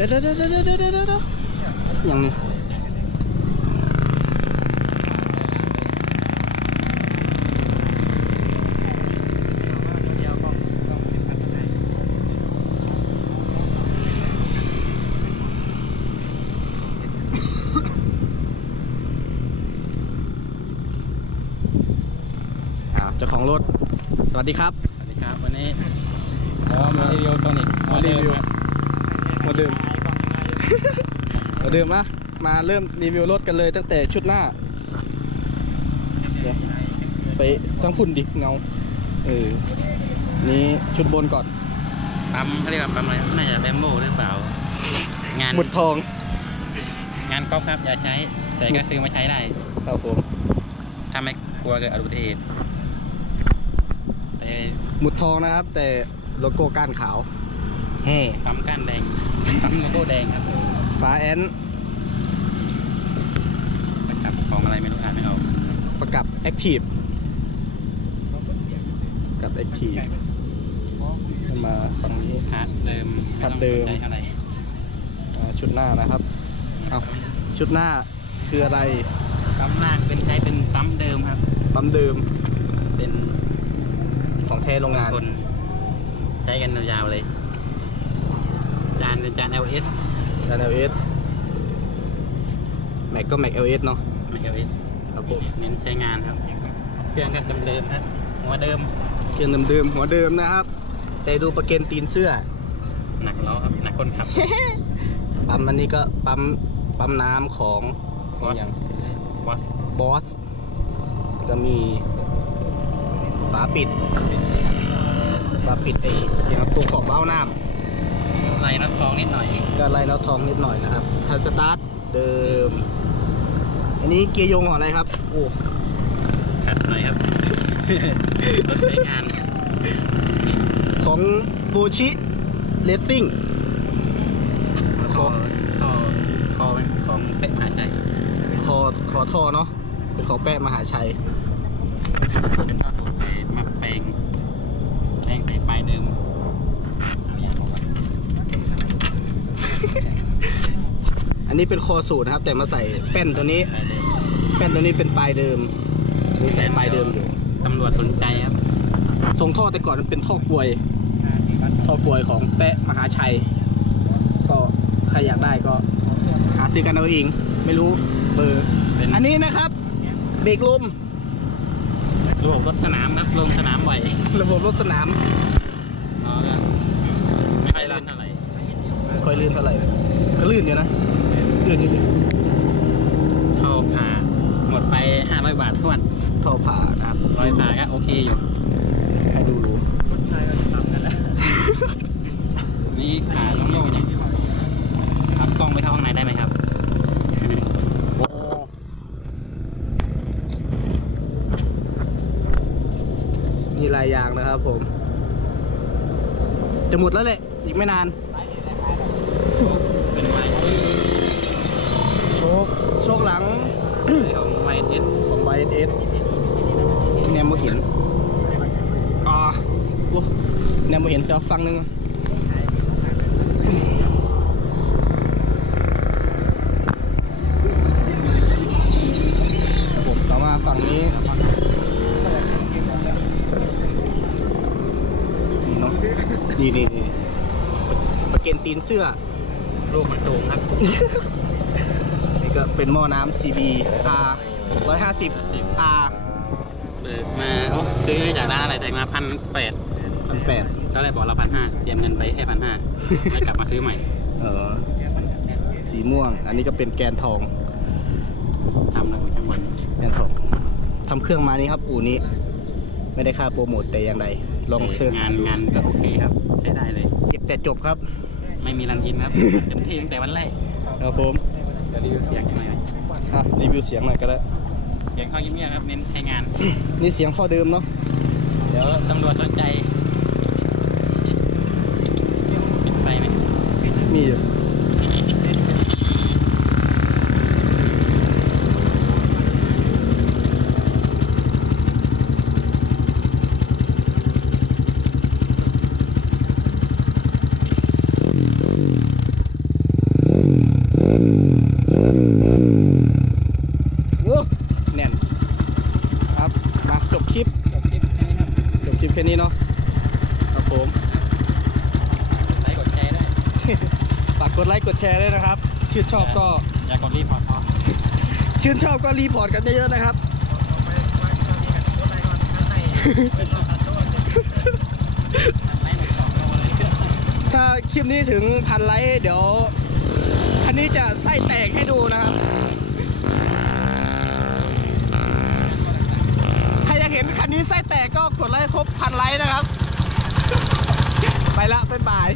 ดี๋ยวเดี๋ยวเดี๋ยวเดี๋ยวเดี๋ยวเดี๋ยวเดี๋ยวอย่างนี้อ่าเจ้าของรถ สวัสดีครับ สวัสดีครับ วันนี้อ๋อมารีวิวตัวนี้มารีวิวครับมาดื่ม มาดื่มนะ มาเริ่มรีวิวรถกันเลยตั้งแต่ชุดหน้าเดี๋ยวไปทั้งพุ่นดิเงา เออ นี่ชุดบนก่อน ปั๊มเขาเรียกว่าปั๊มอะไร น่าจะแบมโบหรือเปล่า งานหมุดทอง งานก๊อฟครับอย่าใช้ แต่ก็ซื้อมาใช้ได้ ครับผมถ้าไม่กลัวเกิดอุบัติเหตุไปหมุดทองนะครับ แต่โลโก้ก้านขาวเฮ่ปั๊มก้านแดง ปั๊มโลโก้แดงครับ ฟ้าแอนนะครับของอะไรไม่รู้อ่านไม่ออกประกับแอคทีฟกับแอคทีฟมาฝั่งนี้พาร์ทเดิมพาร์ทเดิมไต้องสนใจเท่าไหร่อ่าชุดหน้านะครับเอาชุดหน้าคืออะไรปั๊มหน้าเป็นใช้เป็นปั๊มเดิมครับปั๊มเดิมเป็นของแท้โรงงานคนใช้กันยาวๆเลย จานเป็นจาน LS จาน LS แม็กก็แม็ก LS เนาะไม่ LS ครับผมเน้นใช้งานครับ เครื่องก็เดิมๆครับหัวเดิม เครื่องเดิมๆหัวเดิมนะครับ แต่ดูประเกนตีนเสื้อ หนักล้อครับหนักคนขับ ปั๊มอันนี้ก็ปั๊มปั๊มน้ำของของอย่างบอสบอสก็มีฝาปิดฝาปิดไอ้อย่างตัวขอบเบ้าน้ ไล่น็อตทองนิดหน่อยำก็ไล่แล้วทองนิดหน่อยนะครับทัสตาร์ทเดิม อันนี้เกียร์โยงของอะไรครับ โอ้ขัดหน่อยครับรถใช้งาน ของโบชิเลสติ้งคอคอคอของเป็ดมหาชัยคอคอท่อเนาะเป็นของแปะมหาชัย เป็นท่อสูตรไปมาแปลงแปลงใส่ปลายเดิมเอาอย่างออกก่อน อันนี้เป็นคอสูตรนะครับ แต่มาใส่แป้นตัวนี้ปลายเดิมแป้นตัวนี้เป็นปลายเดิมตัวนี้ใส่ปลายเดิมอยู่ตำรวจสนใจครับทรงท่อแต่ก่อนมันเป็นท่อกลวย ท่อกลวยของแปะมหาชัย ก็ใครอยากได้ก็ หาซื้อกันเอาเองไม่รู้เบอร์เป็นอันนี้นะครับเบรกลมระบบรถสนามครับลงสนามบ่อยระบบรถสนามอ๋อก็ไม่ค่อยลื่นเท่าไหร่ไม่ค่อยลื่นเท่าไหร่เลยก็ลื่นอยู่นะ ลื่นอยู่ดิเท่าผ่าหมดไป500บาททวนท่อผ่านะครับร้อยผ่าก็โอเคอยู่ให้ดูรู้นี่ขาต้องโยกอย่างเอากล้องไปเข้าข้างในได้ไหมครับนี่ลายยางนะครับผม จะหมดแล้วแหละอีกไม่นานเป็นไม้ โชคโชคหลังของไวเอสของ YSS แนมโมเห็นอ่าโอ้แนมโมเห็นเดี๋ยวฟังหนึ่งครับผมต่อมาฝั่งนี้นี่เนาะนี่นี่นี่ประเกนตีนเสื้อลูกมันสูงครับ นี่ก็เป็นหม้อน้ำ CB R 150 R เปิดมาโอ้ซื้อจากร้านอะไรแต่มาพันแปดพันแปดตอนแรกบอกเราพันห้าเตรียมเงินไปแค่พันห้าแล้วกลับมาซื้อใหม่ เออ สีม่วง อันนี้ก็เป็นแกนทองทำแล้วข้างบนแกนทองทำเครื่องมานี้ครับอู่นี้ ไม่ได้ค่าโปรโมทแต่อย่างใดลองเสิร์ชงานงานก็โอเคครับ ใช้ได้เลยเจ็บแต่จบครับ ไม่มีรันอินครับเต็มที่ตั้งแต่วันแรกครับผมเดี๋ยว รีวิวเสียงยังไงไหมอะรีวิวเสียงหน่อยก็ได้ เสียงเข้าเงียบๆครับ เน้นใช้งาน นี่เสียงท่อเดิมเนาะ เดี๋ยวตำรวจสนใจ ปิดไฟไหมมีอยู่ คลิปแค่นี้เนาะครับผมไลค์กดแชร์ด้วยฝากกดไลค์กดแชร์ด้วยนะครับ ชื่นชอบก็อย่ากดรีพอร์ตชื่นชอบก็รีพอร์ตกันเยอะๆนะครับถ้าคลิปนี้ถึงพันไลค์เดี๋ยวคันนี้จะไส้แตกให้ดูนะครับ็นคันนี้ไส้แตกก็กดไลค์ครบพันไลค์นะครับ ไปละเป็นบ่าย